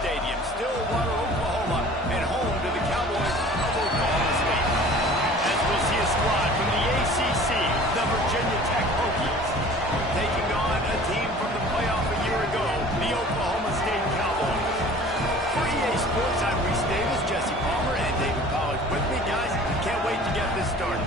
Stadium, Stillwater, Oklahoma, and home to the Cowboys of Oklahoma State. As we'll see a squad from the ACC, the Virginia Tech Hokies, taking on a team from the playoff a year ago, the Oklahoma State Cowboys. For EA Sports, I'm Reese Davis, Jesse Palmer, and David Pollack with me. Guys, can't wait to get this started.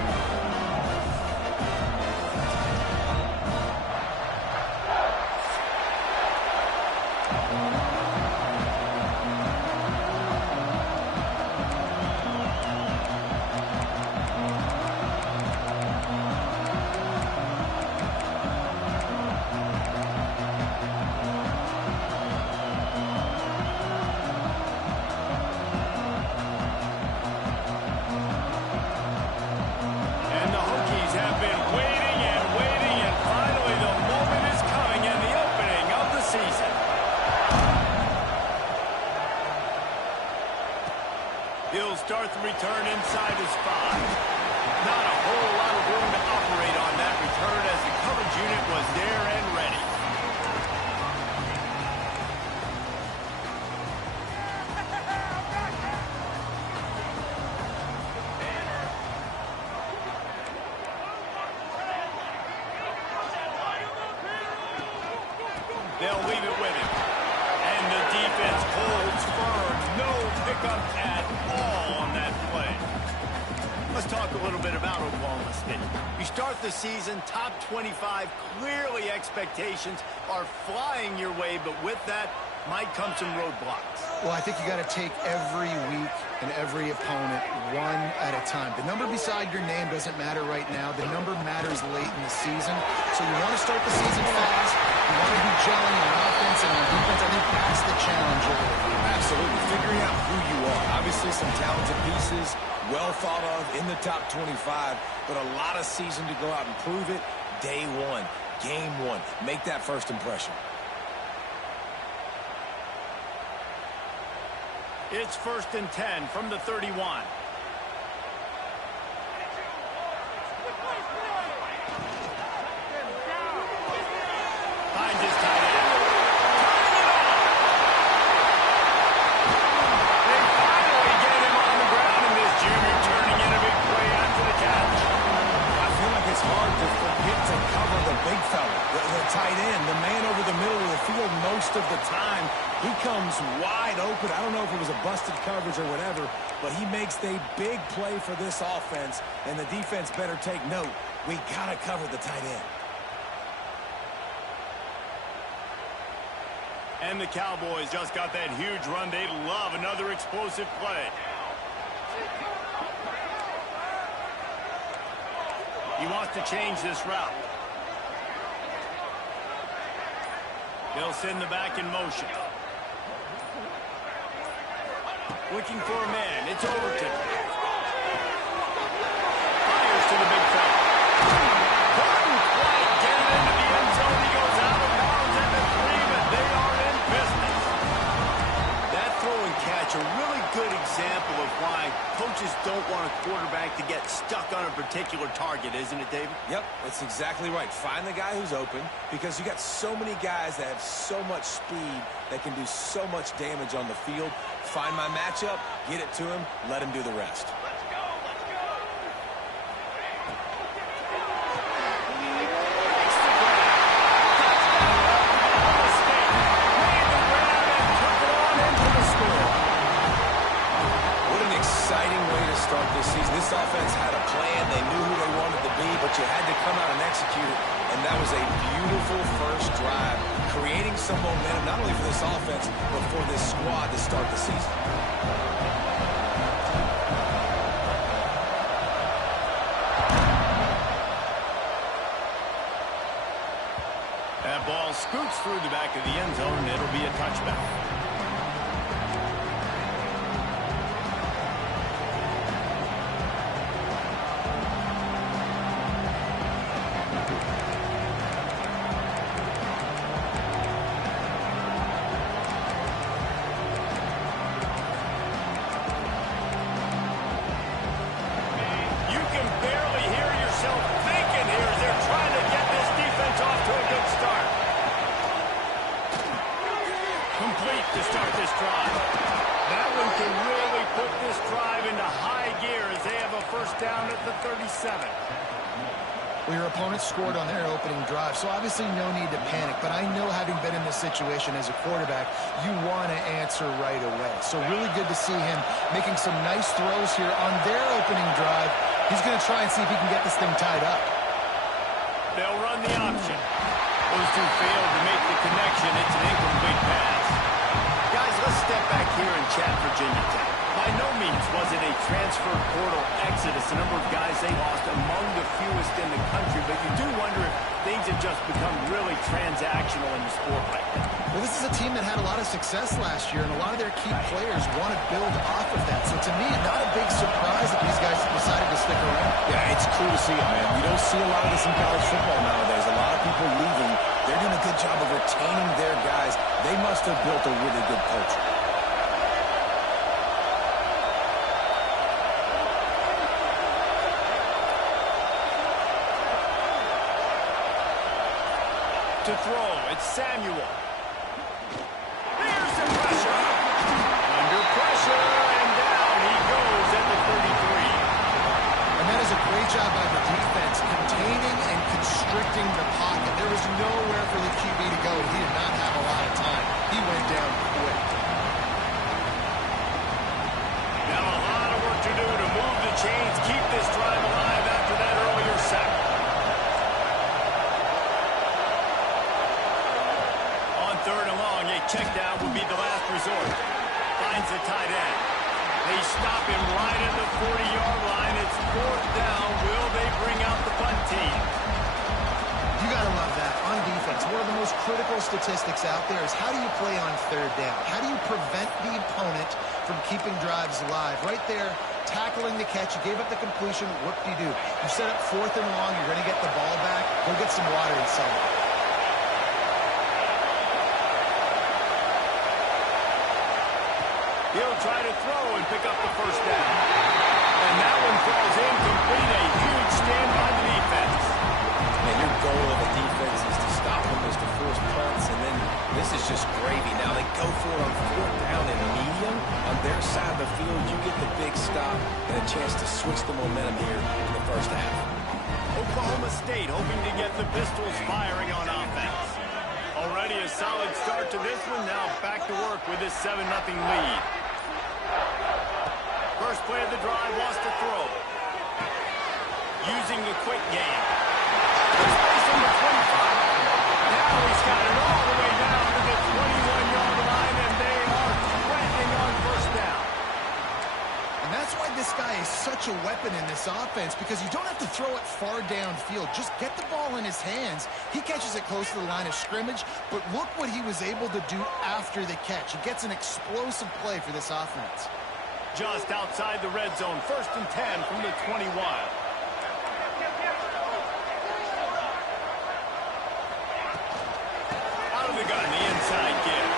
He'll start the return inside his 5. Not a whole lot of room to operate on that return as the coverage unit was there and ready. They'll leave it with him. And the defense holds firm. No pickup at all on that play. Let's talk a little bit about Oklahoma State. You start the season, top 25. Clearly expectations are flying your way, but with that might come some roadblocks. Well, I think you got to take every week and every opponent one at a time. The number beside your name doesn't matter right now. The number matters late in the season. So you want to start the season fast. You want to be gelling on offense and on defense. I think that's the challenge early. Absolutely. Figuring out who you are. Obviously some talented pieces, well thought of in the top 25, but a lot of season to go out and prove it. Day one, game one. Make that first impression. It's 1st and 10 from the 31. Finds his tight end. They finally get him on the ground, and this junior turning in a big play after the catch. I feel like it's hard to forget to cover the big fella, the tight end, the man over the middle of the field most of the time. He comes wide open. I don't know if it was a busted coverage or whatever, but he makes a big play for this offense, and the defense better take note. We got to cover the tight end. And the Cowboys just got that huge run. They love another explosive play. He wants to change this route. They'll send the back in motion. Looking for a man. It's Overton. Fires to the big fella. Couldn't quite get it into the end zone. He goes out of bounds at the 3, but they are in business. That throw and catch, a really good example of why coaches don't want a quarterback to get stuck on a particular target, isn't it, David? Yep, that's exactly right. Find the guy who's open, because you got so many guys that have so much speed that can do so much damage on the field. Find my matchup, get it to him, let him do the rest. Let's go, let's go. What an exciting way to start this season. This offense had a plan. They knew who they wanted to be, but you had to come out and execute it. And that was a beautiful first drive, creating some momentum, not only for this offense, but for this squad to start the season. That ball scoots through the back of the end zone, and it'll be a touchback. at the 37. Well, your opponent scored on their opening drive, so obviously no need to panic. But I know, having been in this situation as a quarterback, you want to answer right away. So really good to see him making some nice throws here on their opening drive. He's going to try and see if he can get this thing tied up. They'll run the option. Those two failed to make the connection. It's an incomplete pass. Guys, let's step back here and chat Virginia Tech. By no means was it a transfer portal exodus. The number of guys they lost among the fewest in the country, but you do wonder if things have just become really transactional in the sport right now. Well, this is a team that had a lot of success last year, and a lot of their key players want to build off of that. So to me, not a big surprise that these guys decided to stick around. Yeah, it's cool to see it, man. You don't see a lot of this in college football nowadays. A lot of people leaving. They're doing a good job of retaining their guys. They must have built a really good culture. To throw, it's Samuel. Here's the pressure. Under pressure, and down he goes at the 33. And that is a great job by the defense, containing and constricting the pocket. There was nowhere for the QB to go. He did not have a lot of time. He went down quick. Now a lot of work to do to move the chains, keep this drive alive after that earlier sack. Third and long, a check down would be the last resort. Finds the tight end. They stop him right at the 40-yard line. It's fourth down. Will they bring out the punt team? You got to love that. On defense, one of the most critical statistics out there is how do you play on third down? How do you prevent the opponent from keeping drives alive? Right there, tackling the catch. You gave up the completion. What do? You set up fourth and long. You're going to get the ball back. Go get some water and sell it. He'll try to throw and pick up the first down. And that one falls incomplete. A huge stand by the defense. And your goal of a defense is to stop them, is to force punts, and then this is just gravy. Now they go for it on fourth down and medium. On their side of the field, you get the big stop and a chance to switch the momentum here in the first half. Oklahoma State hoping to get the Pistols firing on offense. Already a solid start to this one. Now back to work with this 7-0 lead. First play of the drive wants to throw. Using the quick game. Space on the 25. Now he's got it all the way down to the 21-yard line, and they are threatening on first down. And that's why this guy is such a weapon in this offense, because you don't have to throw it far downfield. Just get the ball in his hands. He catches it close to the line of scrimmage, but look what he was able to do after the catch. He gets an explosive play for this offense. Just outside the red zone, 1st and 10 from the 21. Out of the gun, the inside give.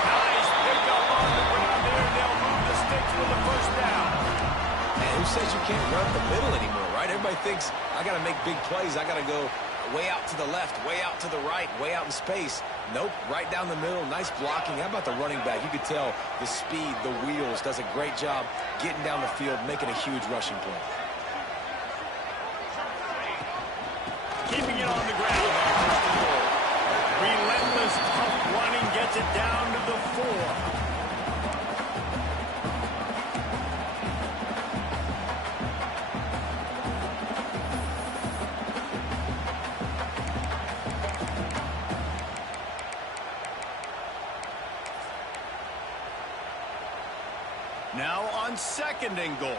Nice pickup on the ground there. They'll move the sticks with the first down. Man, who says you can't run the middle anymore, right? Everybody thinks, I got to make big plays. I got to go way out to the left, way out to the right, way out in space. Nope, right down the middle. Nice blocking. How about the running back? You could tell the speed, the wheels, does a great job getting down the field, making a huge rushing play. Keeping it on the ground. Relentless, tough running gets it down to the 4. Now on 2nd and goal.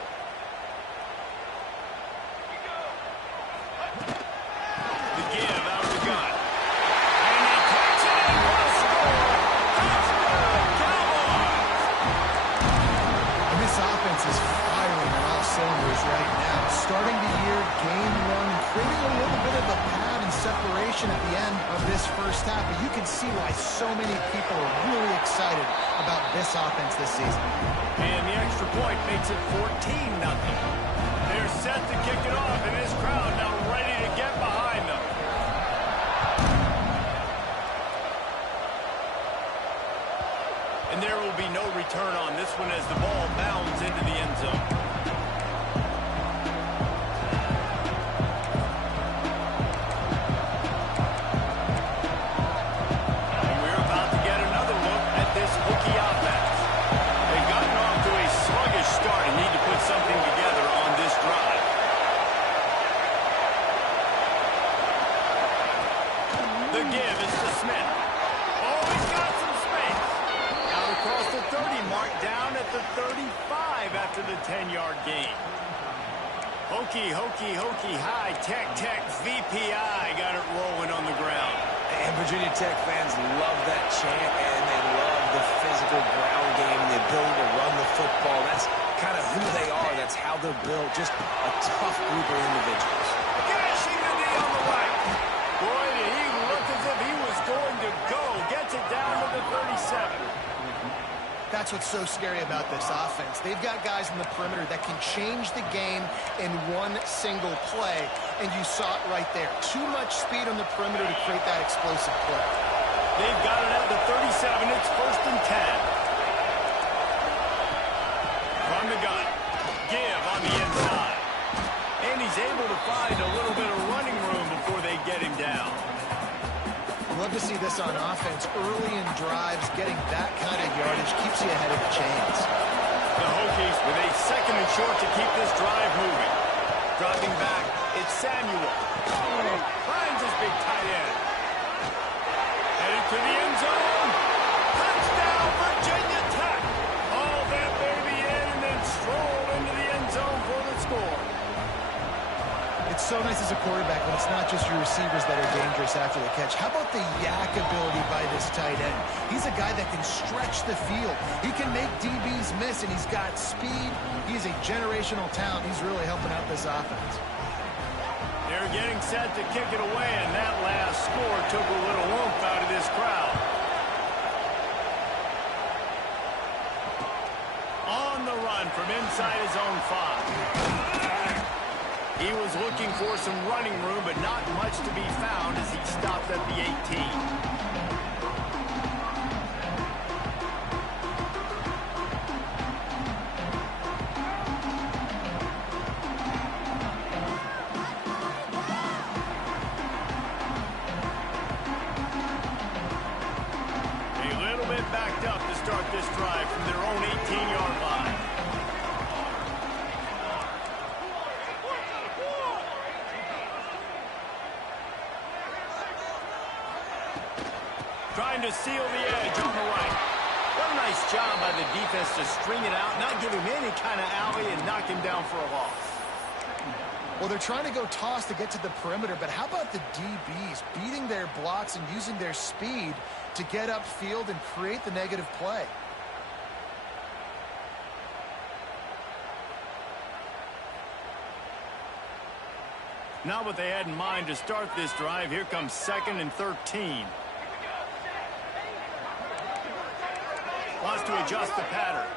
The give out of the gun. And they catch it and will score. Touchdown, Cowboys! And this offense is firing on all cylinders right now. Starting the year, game one, creating a little bit of a pad and separation at the end of this first half. But you can see why so many people are really excited about this offense this season. And the extra point makes it 14-0. They're set to kick it off, and this crowd now ready to get behind them. And there will be no return on this one as the ball bounds into the end zone. The give is to Smith. Oh, he's got some space. Out across the 30 mark, down at the 35 after the 10-yard gain. Hokey, hokey, hokey, high, tech, VPI got it rolling on the ground. And Virginia Tech fans love that chant, and they love the physical ground game, the ability to run the football. That's kind of who they are. That's how they're built. Just a tough group of individuals. Gashing the knee on the right. Boy, did he look as if he was going to go. Gets it down to the 37. That's what's so scary about this offense. They've got guys in the perimeter that can change the game in one single play, and you saw it right there. Too much speed on the perimeter to create that explosive play. They've got it at the 37. It's 1st and 10. From the gun. Give on the inside. And he's able to find a little bit of running room before they get him down. Love to see this on offense. Early in drives, getting that kind of yardage keeps you ahead of the chains. The Hokies with a 2nd and short to keep this drive moving. Dropping back, it's Samuel. Finds his big tight end. Headed to the end zone. Touchdown, Virginia Tech. All that baby in and then stroll into the end zone for the score. It's so nice as a quarterback when it's not just your receivers that are dangerous after the catch. How about the yak ability by this tight end? He's a guy that can stretch the field. He can make DBs miss, and he's got speed. He's a generational talent. He's really helping out this offense. They're getting set to kick it away, and that last score took a little oomph out of this crowd. On the run from inside his own 5. He was looking for some running room, but not much to be found as he stopped at the 18. A little bit backed up to start this drive from their own 18-yard line. Trying to seal the edge on the right. What a nice job by the defense to string it out, not give him any kind of alley, and knock him down for a loss. Well, they're trying to go toss to get to the perimeter, but how about the DBs beating their blocks and using their speed to get upfield and create the negative play? Not what they had in mind to start this drive. Here comes 2nd and 13. Wants to adjust the pattern.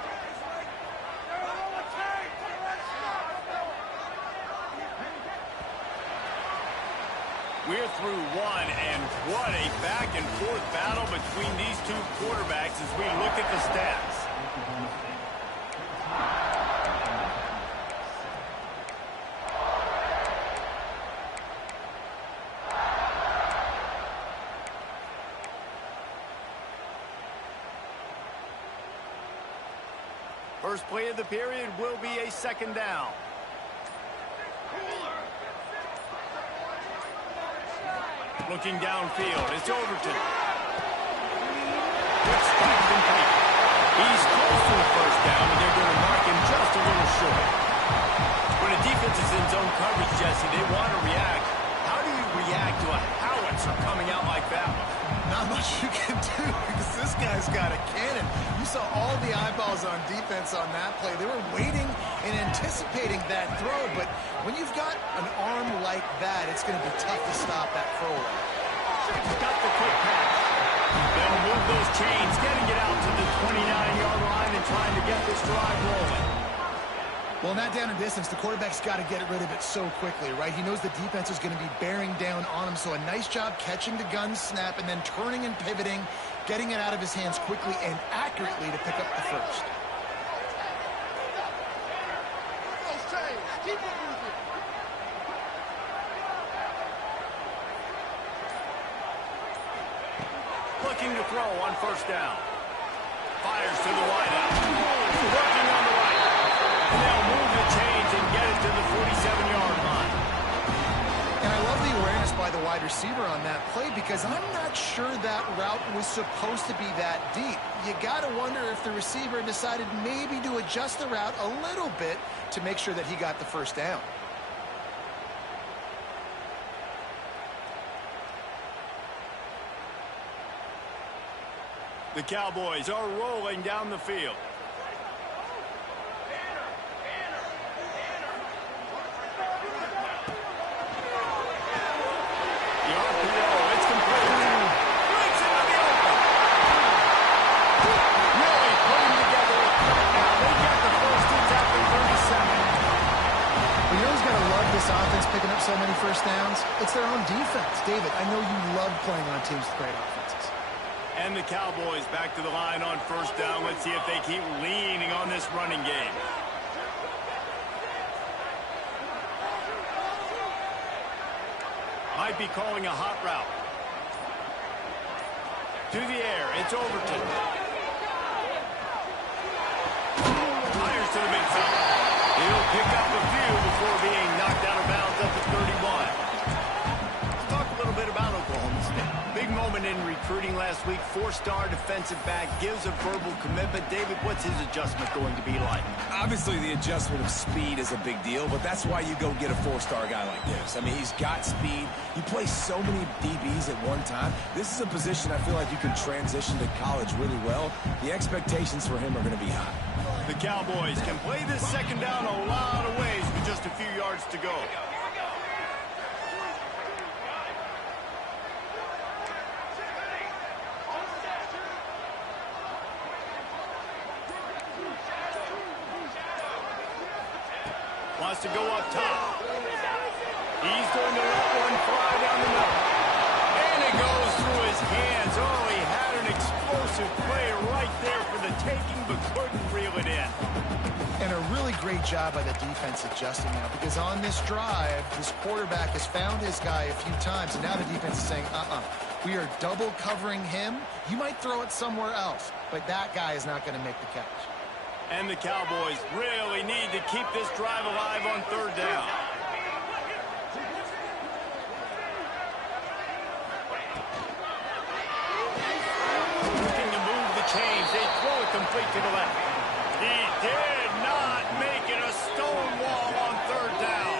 We're through one, and what a back-and-forth battle between these two quarterbacks as we look at the stats. First play of the period will be a 2nd down. Looking downfield, it's Overton. Quick strike complete. He's close to the 1st down, but they're going to mark him just a little short. When a defense is in zone coverage, Jesse, they want to react. How do you react to a howitzer coming out like that one? Not much you can do because this guy's got a cannon. You saw all the eyeballs on defense on that play. They were waiting and anticipating that throw, but when you've got an arm like that, it's going to be tough to stop that throwaway. Got the quick pass. They'll move those chains, getting it out to the 29-yard line and trying to get this drive rolling. Well, in that down and distance, the quarterback's got to get rid of it so quickly, right? He knows the defense is going to be bearing down on him, so a nice job catching the gun snap and then turning and pivoting, getting it out of his hands quickly and accurately to pick up the 1st. Looking to throw on 1st down. Fires to the wideout. Working on the right. And they'll move the chains and get it to the 47-yard line. And I love the awareness by the wide wide receiver on that play because I'm not sure that route was supposed to be that deep. You got to wonder if the receiver decided maybe to adjust the route a little bit to make sure that he got the first down. The Cowboys are rolling down the field. Offense picking up so many first downs. It's their own defense. David, I know you love playing on teams with great offenses. And the Cowboys back to the line on first down. Let's see if they keep leaning on this running game. Might be calling a hot route. To the air, it's Overton. Fires to the big fella. He'll pick up a few before being knocked out of bounds up at 31. Let's talk a little bit about Oklahoma State. Big moment in recruiting last week. Four-star defensive back gives a verbal commitment. David, what's his adjustment going to be like? Obviously, the adjustment of speed is a big deal, but that's why you go get a four-star guy like this. I mean, he's got speed. You play so many DBs at one time. This is a position I feel like you can transition to college really well. The expectations for him are going to be high. The Cowboys can play this second down a lot of ways with just a few yards to go. Wants to go up top. He's going to let one fly down the middle. And it goes through his hands. Oh, he had an explosive play right there for the taking, but couldn't reel it in. And a really great job by the defense adjusting now, because on this drive, this quarterback has found his guy a few times, and now the defense is saying, we are double covering him. You might throw it somewhere else, but that guy is not going to make the catch. And the Cowboys really need to keep this drive alive on third down. Looking to move the chains. They throw it complete to the left. He did not make it a stone wall on third down.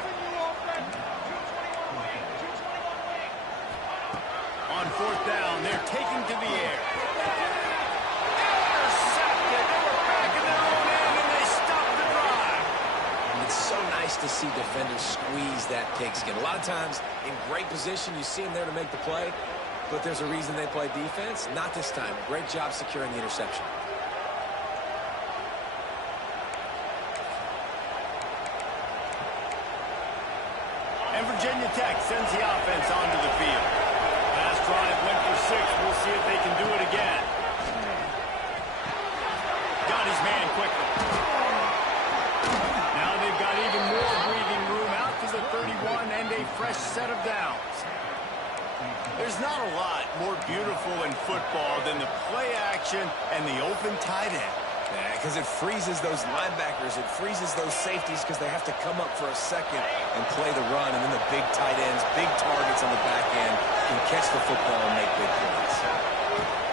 On fourth down, they're taking to the air. Intercepted. They were back in their own end, and they stopped the drive. It's so nice to see defenders squeeze that pigskin. A lot of times, in great position, you see them there to make the play, but there's a reason they play defense. Not this time. Great job securing the interception. And Virginia Tech sends the offense onto the field. Last drive went for 6. We'll see if they can do it again. Got his man quickly. Now they've got even more breathing room out to the 31 and a fresh set of downs. There's not a lot more beautiful in football than the play action and the open tight end. Yeah, because it freezes those linebackers. It freezes those safeties because they have to come up for a second and play the run. And then the big tight ends, big targets on the back end can catch the football and make big plays.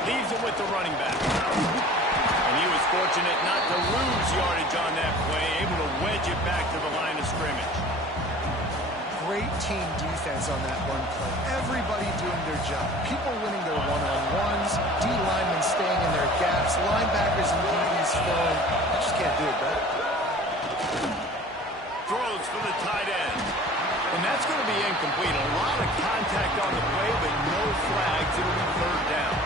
Leaves it with the running back. And he was fortunate not to lose yardage on that play, able to wedge it back to the line of scrimmage. Great team defense on that one play. Everybody doing their job. People winning their one-on-ones, D-linemen staying in their gaps, linebackers and DBs filling. I just can't do it better. Throws for the tight end. And that's going to be incomplete. A lot of contact on the play, but no flags. It'll be third down.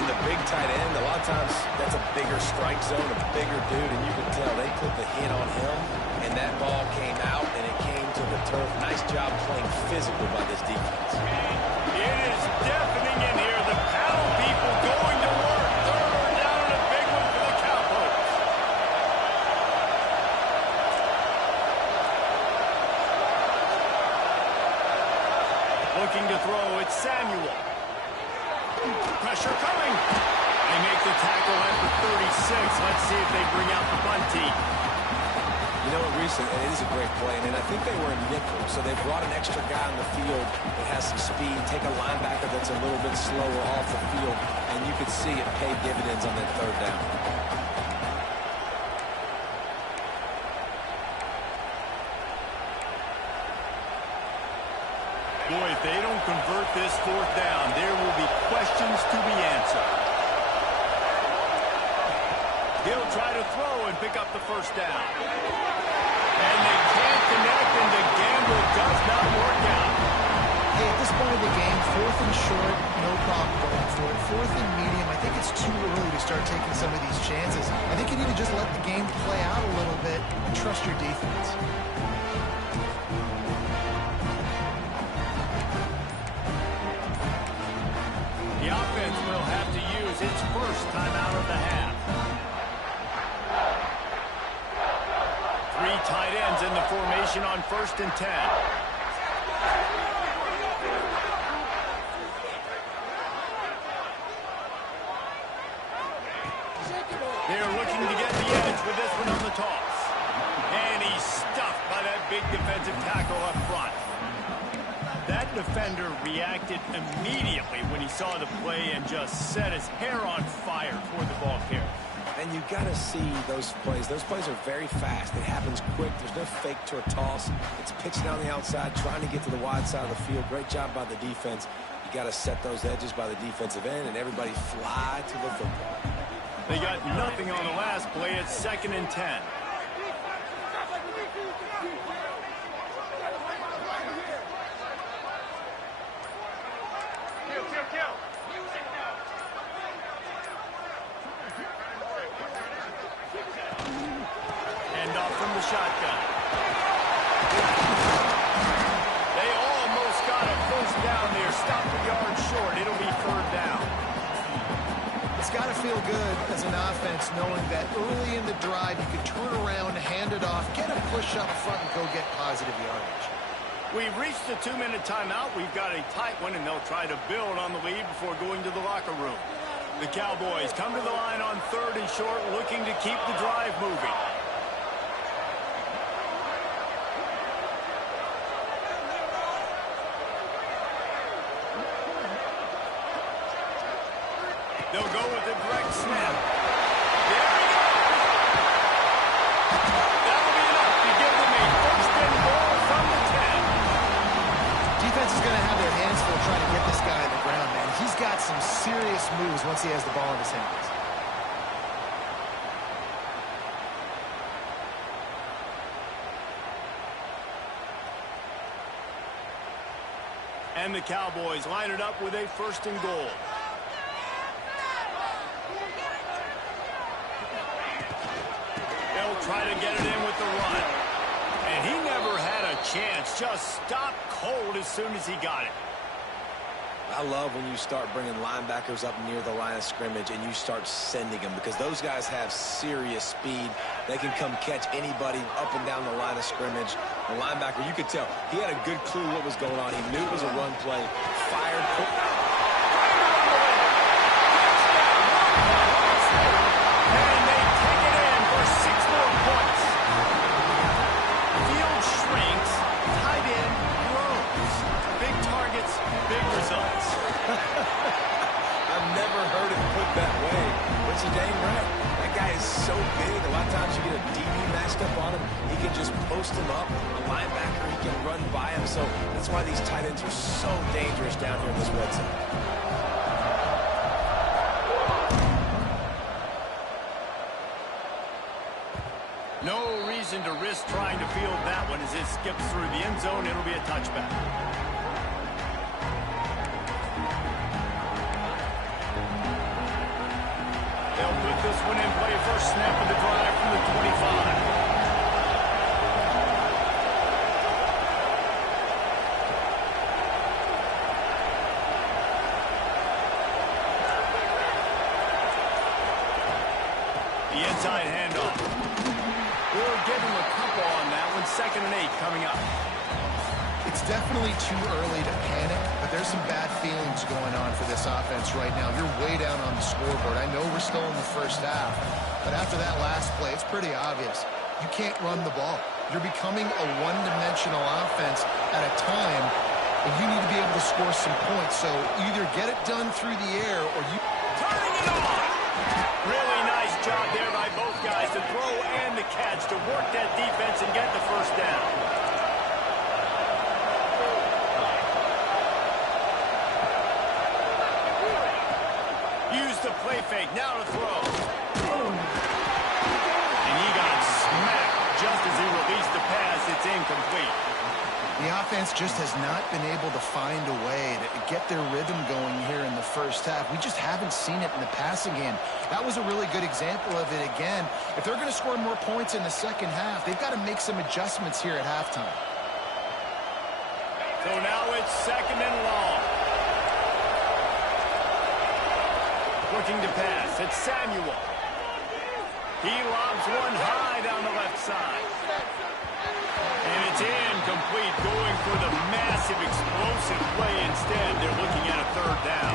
And the big tight end, a lot of times that's a bigger strike zone, a bigger dude, and you can tell they put the hit on him, and that ball came out, and it came to the turf. Nice job playing physical by this defense. It is deafening in here. The Powell people going to work. Third down and a big one for the Cowboys. Looking to throw, it's Samuel. Pressure coming. They make the tackle at the 36. Let's see if they bring out the bunt team. You know what, Reese, it is a great play, and I think they were in nickel, so they brought an extra guy on the field that has some speed, take a linebacker that's a little bit slower off the field, and you could see it pay dividends on that third down. Boy, if they don't convert this fourth down, there will be questions to be answered. He'll try to throw and pick up the first down. And they can't connect, and the gamble does not work out. Hey, at this point of the game, 4th and short, no problem going for it. 4th and medium, I think it's too early to start taking some of these chances. I think you need to just let the game play out a little bit and trust your defense. The offense will have to use its first timeout of the half. 3 tight ends in the formation on 1st and 10. They're looking to get the edge with this one on the toss. And he's stuffed by that big defensive tackle up front. That defender reacted immediately when he saw the play and just set his hair on fire toward the ball carrier. And you got to see those plays. Those plays are very fast. It happens quick. There's no fake to a toss. It's pitching down the outside, trying to get to the wide side of the field. Great job by the defense. You got to set those edges by the defensive end, and everybody fly to the football. They got nothing on the last play. It's 2nd and 10. Hand off from the shotgun. They almost got a first down there. Stopped a yard short. It'll be 3rd down. It's got to feel good as an offense knowing that early in the drive you could turn around, hand it off, get a push up front, and go get positive yardage. We've reached the 2-minute timeout. We've got a tight one, and they'll try to build on the lead before going to the locker room. The Cowboys come to the line on 3rd and short, looking to keep the drive moving. They'll go with a direct snap. There he goes. That'll be enough to give them a 1st and goal from the 10. Defense is going to have their hands full trying to get this guy on the ground, man. He's got some serious moves once he has the ball in his hands. And the Cowboys line it up with a 1st and goal. They'll try to get it in with the run. And he never had a chance. Just stopped cold as soon as he got it. I love when you start bringing linebackers up near the line of scrimmage and you start sending them, because those guys have serious speed. They can come catch anybody up and down the line of scrimmage. The linebacker, you could tell, he had a good clue what was going on. He knew it was a run play. Fired. And they take it in for 6 more points. Field shrinks, tight end grows. Big targets, big results. I've never heard it put that way, but you're dang right. That guy is so big. A lot of times you get a DB matched up on him. He can just post him up. A linebacker, he can run by him. So that's why these tight ends are so dangerous down here in this red zone. No reason to risk trying to field that one as it skips through the end zone. It'll be a touchback. They'll put this one in play. First snap of the drive from the 25. The inside handoff. We'll give him a couple on that one. 2nd and 8 coming up. It's definitely too early to panic, but there's some bad feelings going on for this offense right now. You're way down on the scoreboard. I know we're still in the first half, but after that last play, it's pretty obvious. you can't run the ball. You're becoming a one-dimensional offense at a time, and you need to be able to score some points. So either get it done through the air or you... Turning it on! Really nice job there by both guys to throw and to catch, to work that defense and get the first down. Use the play fake, now to throw. And he got smacked just as he released the pass. It's incomplete. The offense just has not been able to find a way to get their rhythm going here in the first half. We just haven't seen it in the passing game. That was a really good example of it again. If they're going to score more points in the second half, they've got to make some adjustments here at halftime. So now it's second and long. Looking to pass. It's Samuel. He lobs one high down the left side. And it's incomplete, going for the massive, explosive play instead. They're looking at a third down.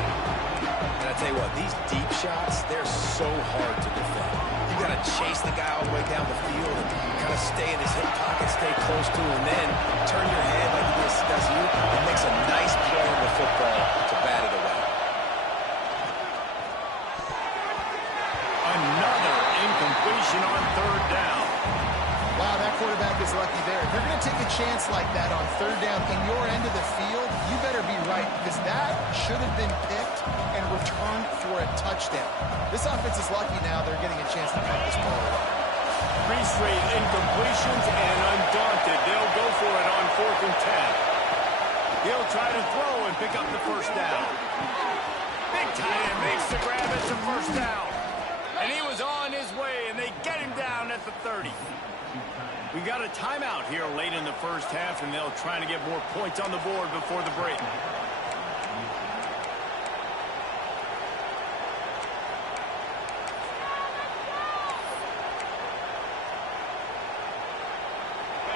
And I tell you what, these deep shots, they're so hard to defend. You got to chase the guy all the way down the field and kind of stay in his hip pocket, stay close to him, and then turn your head like he does you and makes a nice play on the football to bat it away. Another incompletion on third down. Wow, that quarterback is lucky there. If you're going to take a chance like that on third down in your end of the field, you better be right, because that should have been picked and returned for a touchdown. This offense is lucky now they're getting a chance to pick this ball away. 3 straight incompletions, and undaunted, they'll go for it on 4th and 10. He'll try to throw and pick up the first down. Big tight end makes the grab. It's a first down. And he was on his way, and they get him down at the 30. We got a timeout here late in the first half, and they'll try to get more points on the board before the break.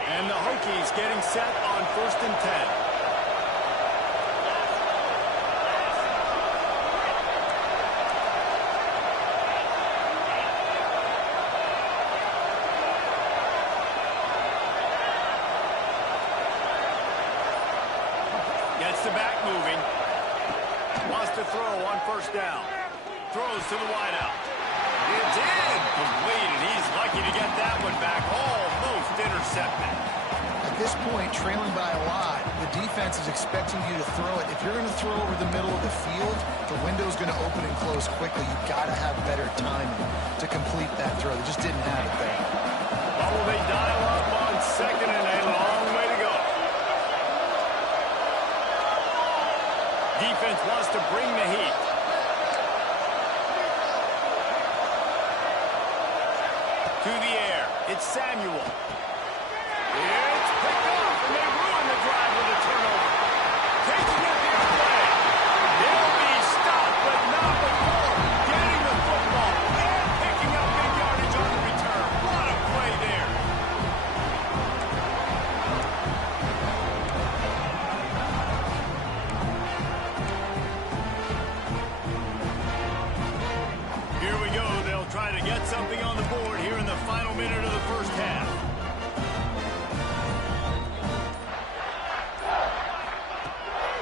And the Hokies getting set on 1st and 10. Gets the back moving. Wants to throw on first down. Throws to the wideout. It's incomplete, and he's lucky to get that one back. Almost intercepted. At this point, trailing by a lot, the defense is expecting you to throw it. If you're going to throw over the middle of the field, the window's going to open and close quickly. You've got to have better timing to complete that throw. They just didn't have it there. Oh, they dial up on second and a long way to go. Defense wants to bring the heat. To the air. It's Samuel. It's picked off, and they ruin the drive with a turnover. Taking it the other way. They'll be stopped, but not before getting the football and picking up big yardage on the return. What a play there. Here we go. They'll try to get something on the board here in the final minute of the first half.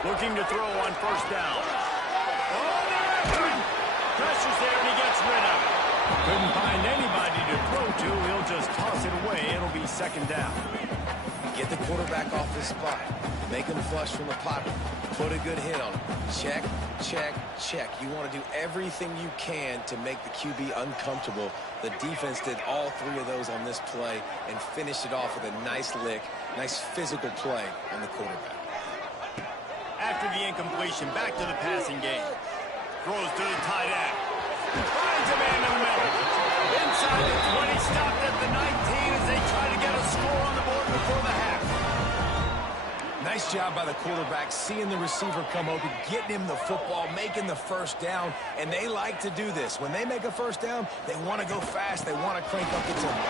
Looking to throw on first down. Oh, they're after him. Pressure's there, and he gets rid of it. Couldn't find anybody to throw to. He'll just toss it away. It'll be second down. Get the quarterback off his spot. Make him flush from the pocket. Put a good hit on him. Check, check, check. You want to do everything you can to make the QB uncomfortable. The defense did all 3 of those on this play and finished it off with a nice lick, nice physical play on the quarterback. After the incompletion, back to the passing game. Throws to the tight end. Finds him in the middle. Inside the 20, stopped at the 19 as they try to get a score on the board before the half. Nice job by the quarterback, seeing the receiver come open, getting him the football, making the first down, and they like to do this. When they make a first down, they want to go fast. They want to crank up the tempo.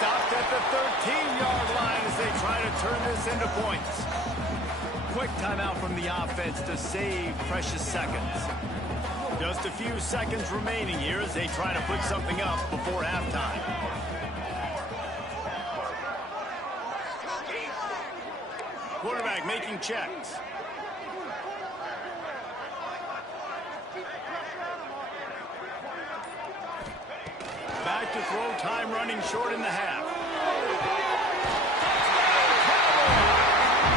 Stopped at the 13-yard line as they try to turn this into points. Quick timeout from the offense to save precious seconds. Just a few seconds remaining here as they try to put something up before halftime. quarterback making checks. Back to throw, time running short in the half.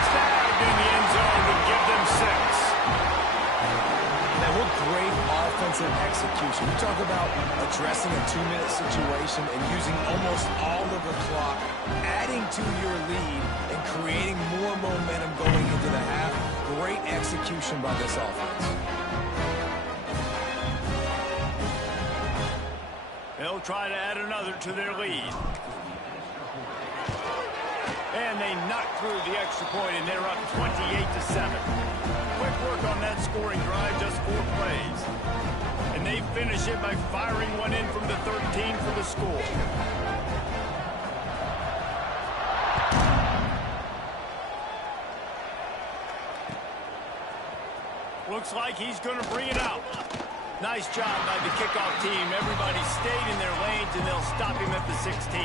Stabbed in the end zone to give them 6. Now, what great offensive execution. You talk about addressing a 2-minute situation and using almost all of the clock, adding to your lead and creating more momentum going into the half. Great execution by this offense. They'll try to add another to their lead. And they knock through the extra point, and they're up 28-7. Quick work on that scoring drive, just 4 plays. And they finish it by firing one in from the 13 for the score. Looks like he's going to bring it out. Nice job by the kickoff team. Everybody stayed in their lanes, and they'll stop him at the 16.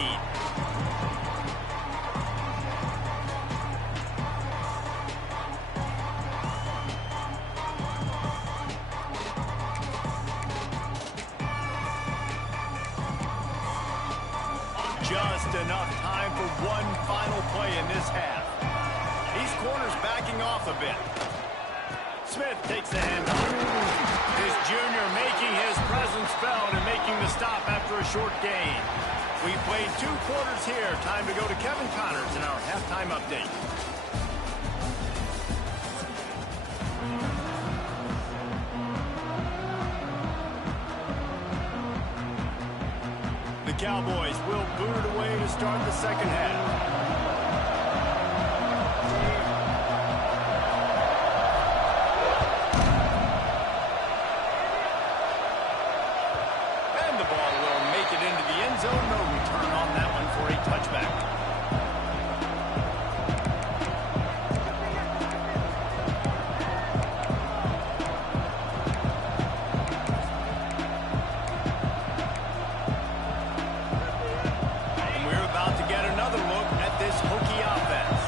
Just enough time for one final play in this half. These corners backing off a bit. Smith takes the handoff. His junior making his presence felt and making the stop after a short gain. We played 2 quarters here. Time to go to Kevin Connors in our halftime update. The Cowboys will boot it away to start the second half. Zone, no return on that one for a touchback. And we're about to get another look at this Hokie offense.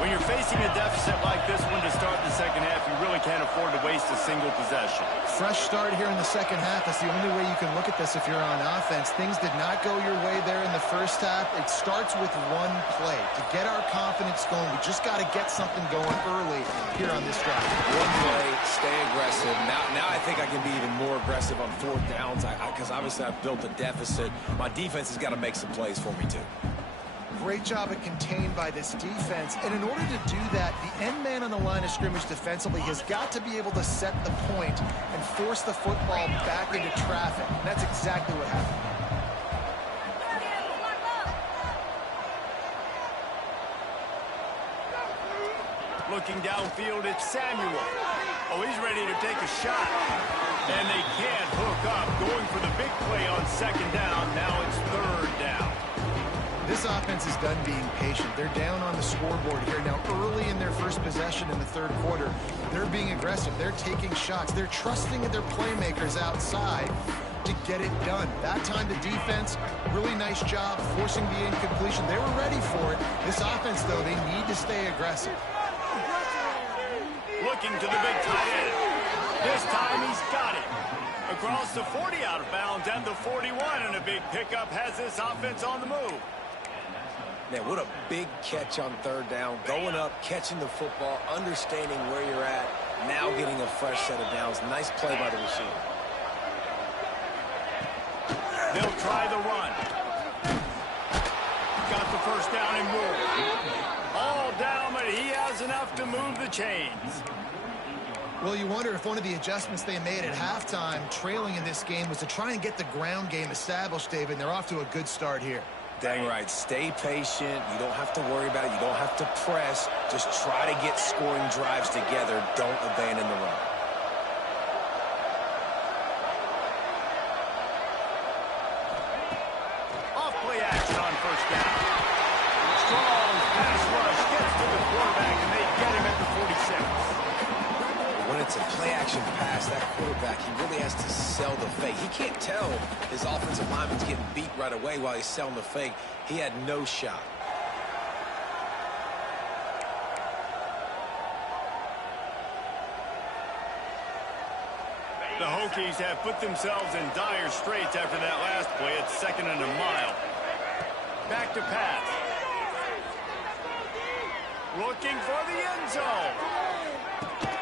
When you're facing a deficit like this one to start the second half, you really can't afford to waste a single possession. Fresh start here in the second half. That's the only way you can look at this if you're on offense. Things did not go your way there in the first half. It starts with one play. To get our confidence going, we just got to get something going early here on this drive. One play, stay aggressive. Now I think I can be even more aggressive on 4th downs because obviously I've built a deficit. My defense has got to make some plays for me too. Great job at contained by this defense. And in order to do that, the end man on the line of scrimmage defensively has got to be able to set the point and force the football back into traffic. And that's exactly what happened. Looking downfield, it's Samuel. Oh, he's ready to take a shot. And they can't hook up. Going for the big play on second down. Now it's 3rd down. This offense is done being patient. They're down on the scoreboard here. Now, early in their first possession in the 3rd quarter, they're being aggressive. They're taking shots. They're trusting their playmakers outside to get it done. That time, the defense, really nice job forcing the incompletion. They were ready for it. This offense, though, they need to stay aggressive. Looking to the big tight end. This time, he's got it. Across the 40 out of bounds and the 41, and a big pickup has this offense on the move. Man, what a big catch on 3rd down. Going up, catching the football, understanding where you're at, now getting a fresh set of downs. Nice play by the receiver. They'll try the run. Got the 1st down and more. All down, but he has enough to move the chains. Well, you wonder if one of the adjustments they made at halftime, trailing in this game, was to try and get the ground game established, David, and they're off to a good start here. Dang right. Stay patient. You don't have to worry about it. You don't have to press. Just try to get scoring drives together. Don't abandon the run. Off play action on 1st down. Strong pass rush gets to the quarterback, and they get him at the 46. When it's a play-action pass, that quarterback, he really has to sell the fake. He can't tell his offensive lineman's getting beat right away while he's selling the fake. He had no shot. The Hokies have put themselves in dire straits after that last play. It's 2nd and a mile. Back to pass. Looking for the end zone.